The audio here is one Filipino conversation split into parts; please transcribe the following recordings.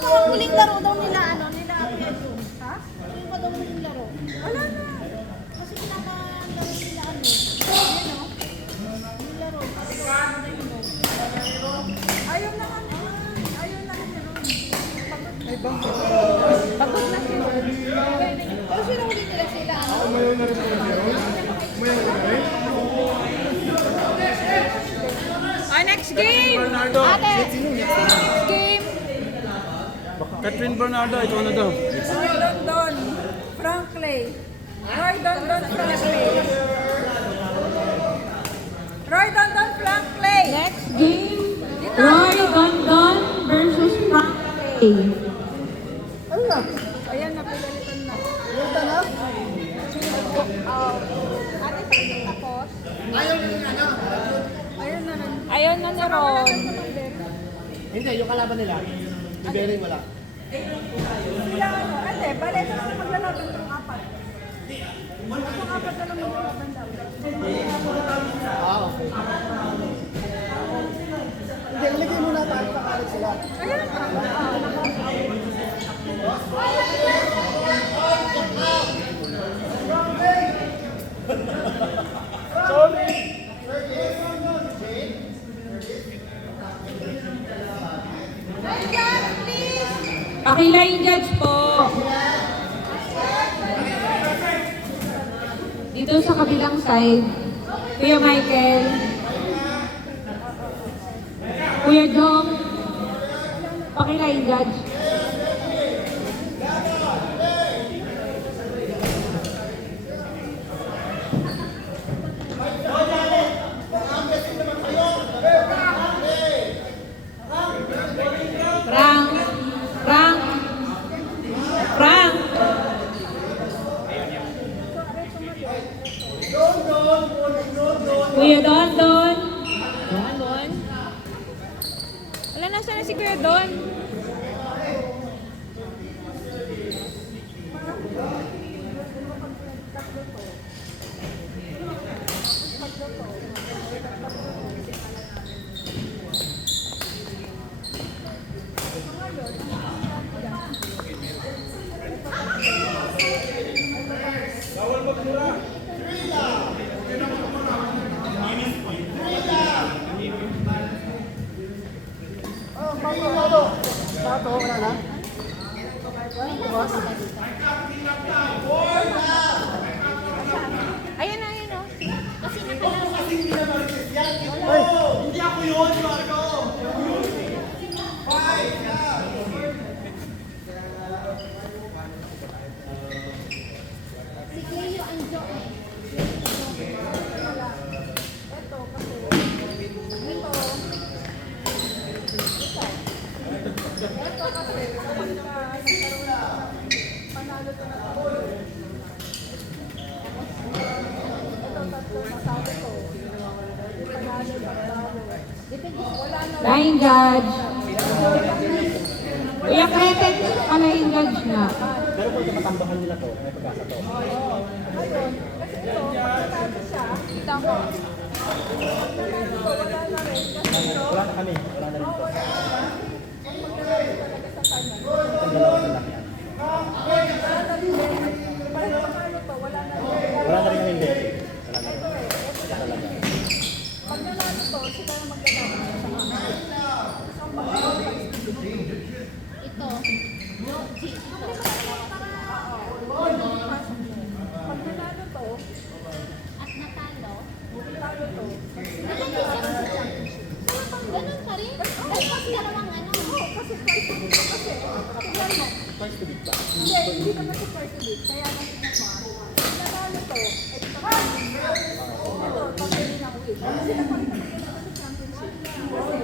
mga huling laro daw nila, nila Pedro. Ha? Ano pa daw huling laro? Wala na. Kasi pinakalaro nila, Ayan, huling laro. Ayaw na kami. Ayaw na kami ron. Ay, bang. Pagod na sila. Pero sino huli nila sila, Umayaw na rin po siya. Umayaw na rin. Next game! Bernardo. Ate! Next game! Catherine Bernardo, ito na daw. Roy Dondon, Franklin. Roy Dondon, Franklin. Roy Dondon, Franklin. Next game, Roy Dondon versus Franklin. Ayan, napagalitan na. Ate, pag tapos, Ayaw na ni Ron. Hindi, yung kalaban nila. Yung bearing wala. Sila ano, ate, balik na lang maglalaban ng apat. Itong apat na lang maglalaban daw. Okay. Hindi, ilagay muna tayo kakalit sila. Ayan na. Pakilain judge po. Dito sa kabilang side, Kuya Michael, Kuya Jong, pakilain judge. Frank, Frank, Frank. Kuya Don, Don. Don? Wala, nasa na si Kuya Don? Tato, wala na. ayan na, Kasi nakalaban. Hindi ako yun, Marco! Si Cleo Anjo Panalo to na to. Ito, tatlo, masabi ko. Panalo, panalo. Wala na. Line judge. Kuya Kreten, pakilain judge na. Pero kung matambakan nila to, may pag-asa to. Ayun. Kasi ito, pagkatalo siya, kita ko. Pagkatalo ko, wala na rin. Kasi ito, Wala na kami, wala na rin to. wala na. Ang pagkatalo talaga sa kanan. Ang dalawa na lang yan. Wala na rin. Pag panalo to, wala na rin. Wala na rin kami bearing. Wala na rin. Ito eh, ito talaga. Pag nanalo to, sila yung magdadama sa kanan. So, ang pagkatalo ito. pag nanalo to, At natalo. nanalo to, Ganun pa rin. Dahil mas dalawang kasi first to beat kasi, tignan mo, First to beat ba? hindi naman si first to beat, kaya natin mo. Pag nanalo to, ito, pag-win ng win. Sila pa rin sa championship. Kasi,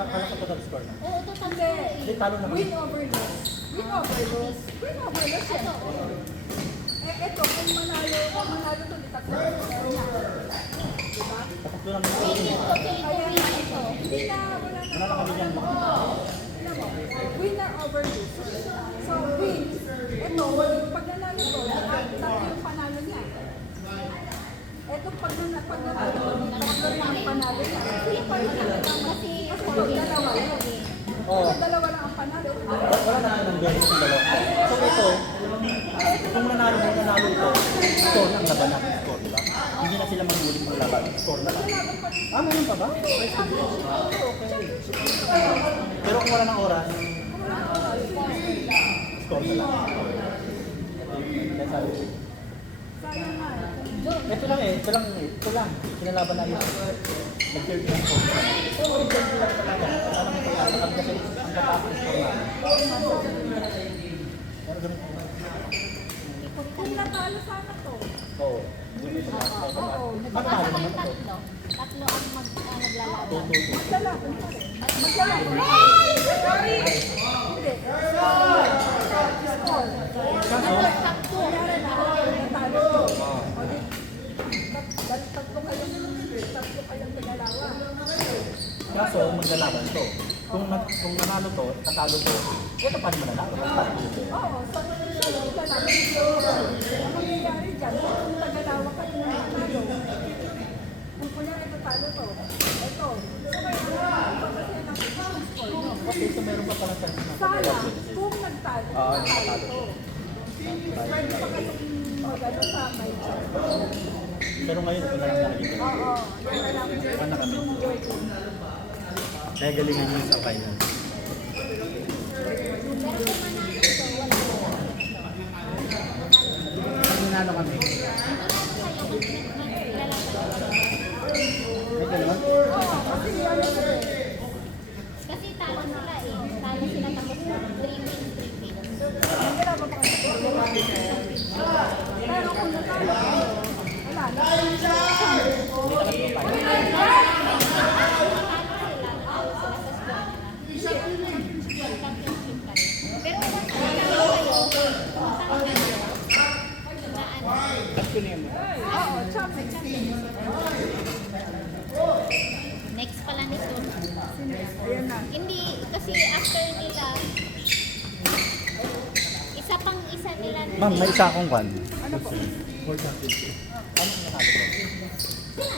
Kala ko total score na. Oo, total hindi, Hindi, talo naman. win over loss. Win over loss. Win over loss yan. Ito, kung manalo to, di tatlo. Diba? Tataklo namin ito. Kaya ito, hindi na, wala na. Wala na kami dyan. Win na over lose. So, win. Ito, pag nanalo to, tatlo yung panalo niya. Ito, pag nanalo to, tatlo rin ang panalo niya. Sila pa rin ang kasi pag dalawa yan. Oo. Pag dalawa lang ang panalo, ito Wala beses ng dalawa. So ito, kung nanalo ito ang laban natin score, di ba? Hindi na sila mahuling pang laban, score na lang. Ah, meron pa ba? Okay. Pero kung wala ng oras, score na lang. Kaya sabi ko, Sayang nga. ito lang. Kinalaban na yun. Nag-third lang po. Pero third lang talaga. Alam mo kaya, alam kasi ang tatapos ko na. Pero ganun po. Kung natalo sana to. Oo. Oo. Baka kayong tatlo. Tatlo ang naglalaban. Maglalaban pa rin. Maglalaban pa rin. Sorry! Hindi. Score. Kunyari na natalo to. O di, tatlo kayong pinalawan. Kaso, maglalaban to. Kung nanalo to, tatalo to, ito pa rin mananalo. Oo, so hindi ka namin ang mangyayari dyan, kung tagalawa kayo na nanalo, kung kunyari natalo to, ito, so kayo, ito kasi ang score nyo. Okay, so meron pa pala chance na. Sana, kung natalo to, pwede pa kayong magano sa may chat. Pero ngayon, ito na lang nakikita. Oo, yun na lang yung word. Kaya galingan nyo sa final. Nanalo kami. May gano'n? Oo, kasi yan kasi. Kasi talo sila eh. Talo sila tapos 3 wins, 3 wins. Kailangan pa kasi. Pero kung natalo kayo, wala na. Pero kung talo kayo, Oo, champion. next pala ni Sun. Ayan na. Hindi, kasi after nila, isa nila. Ma'am, may isa akong one. Ano po? World Championship. Ano yung nanalo ko?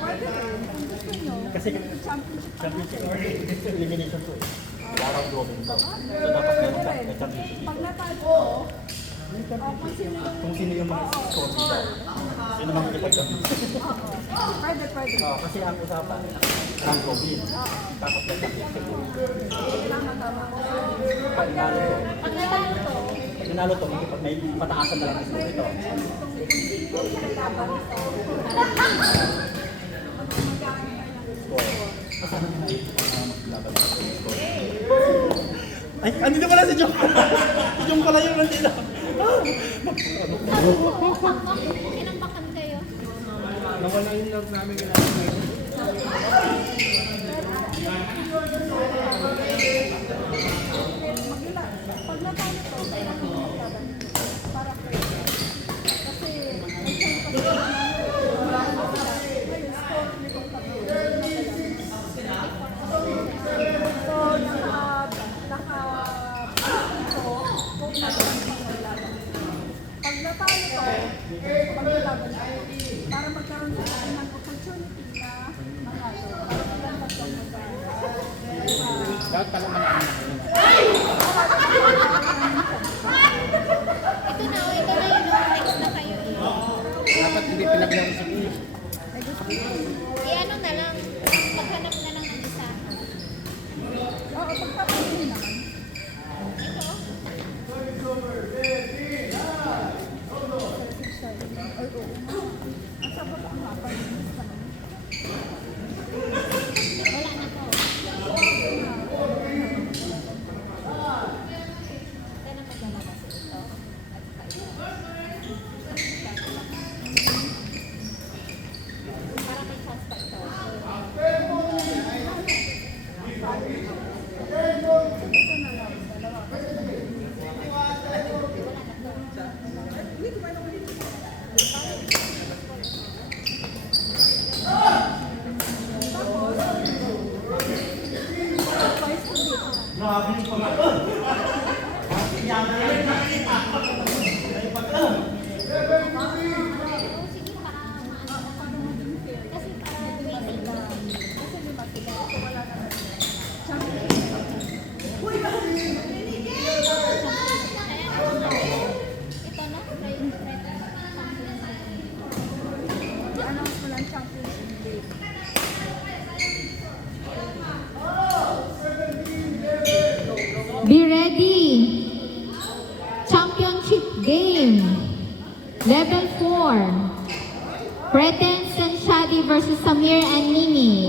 Pwede rin, kung gusto nyo. Kasi Championship pa championship elimination to eh. Araw robin to. So dapat meron ka may championship. Pag natalo ko, kung sino yung Kung sino yung mga score dito. Sino mang makipag-championship. pwede. Kasi ang usapan, rank robin. Tapos may championship. Tama. Pag nanalo to, Pag natalo to, pag nanalo to, may pataasan na lang ang score ito. Score. Ay, andito pala si Jong. Si Jong pala yung nandito. kinambakan kayo. Nawala yung love namin kaya. Pag natalo to, kailangan mo maglaban. Para fair. Kasi, may chance pa sila. Ngayon, score nitong tatlo. So, kung natalo yung maglaban. Pag natalo to, maglaban tayo. Para magkaroon sa akin ng opportunity na manalo. Para silang tatlong Dapat pala manalo. Ito na yung next na kayo. Dapat hindi pinaglaro sa iyo. I-ano na lang, maghanap na lang ng isa. Oo, pagpapalili naman. Ito, Asa ba ang mapa? wala na po. Ito na maglalabas ito. Para may chance pa ito. ng championship game. Be ready. Championship game. Level 4. Pretence and Shadi versus Samir and Mimi.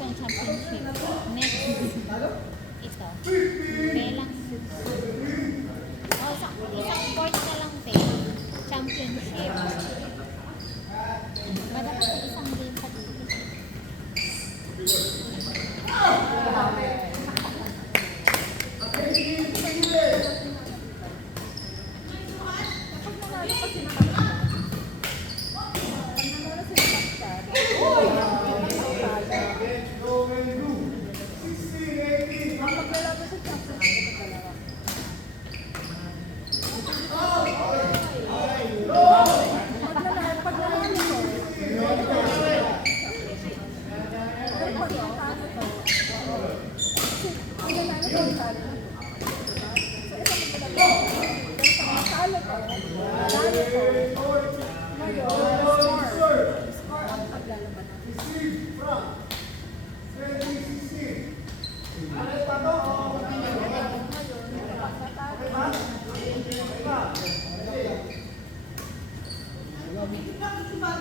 Itong championship. Next. Ito. Belang. Oh, isang sport na lang, te. Championship. Madapat na isang game pa dito. Pag nanalo pa sila maglalaban sa championship ito dalawa.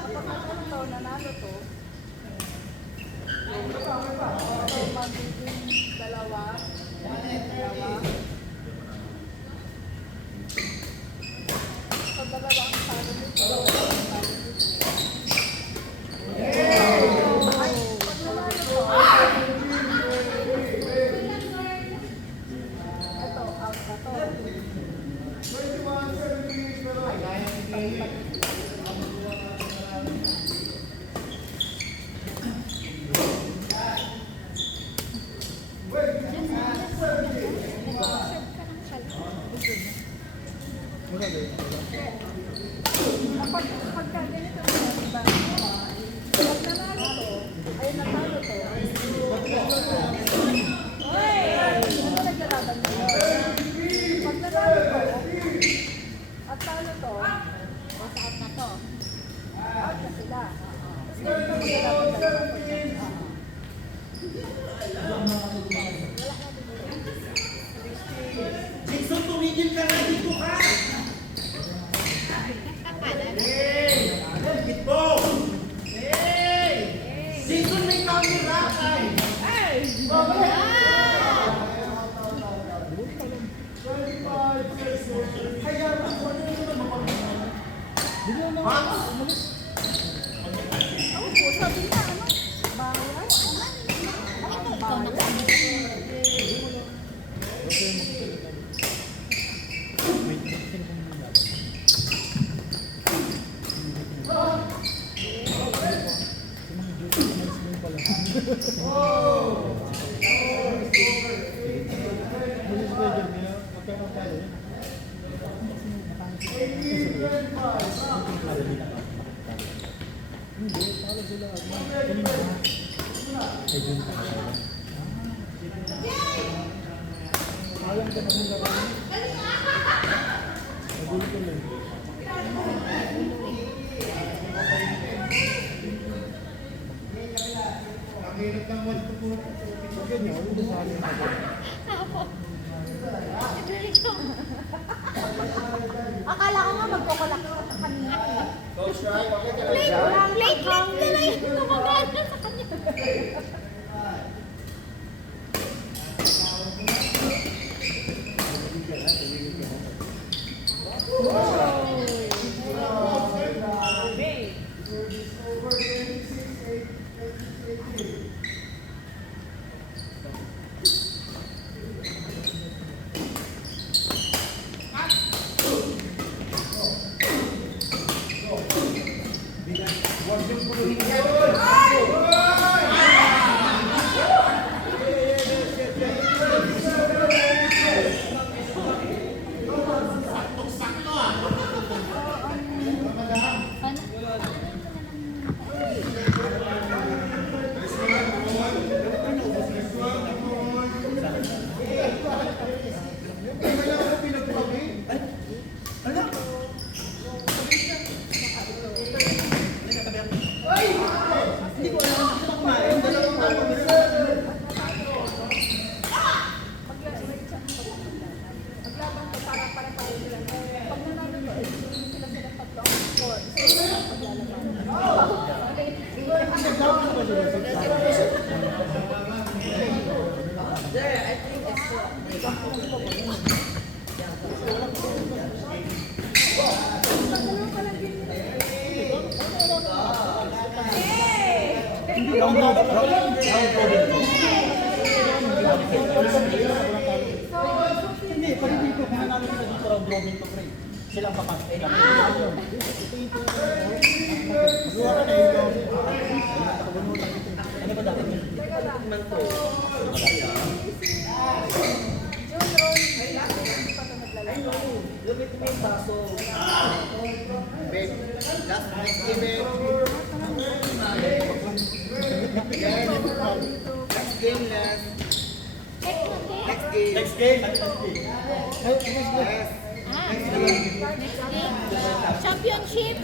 Pag nanalo ko, nanalo to. So, magiging dalawa. So, dalawa ang talo nito. Pag nanalo to, ito, out na to. Pagka ganito na, diba? Pag nanalo to, ay natalo to. Sino ba naglalaban nyo? Pag nanalo to, at talo to, Boss out na to. out na sila. Tapos ganito maglalaban dalawa. Jason, tumigil ka na dito ka! Gitbo! Jason, may camera ka! Ako po, sabi niya, ano? Bawal? Ikaw na Akala ko nga magkukulak sa kanina. Late lang nila yung gumagana sa kanya. Round robin to. Hindi, pag hindi ko nanalo sila dito round robin to, pre. Silang papasok lang. Magawa ka na yun. Ano ba dapat yun? Teka lang. June Ron, ay last year, hindi pa ito naglalaro. Lumit mo yung baso. Babe, last next game, babe. Next game, last. Next game. Next game. Yes. Championship.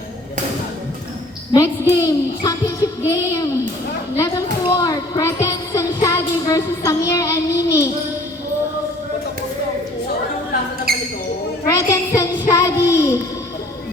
Next game, championship game. Level 4, Pretend and Shadi versus Samir and Nini. Pretend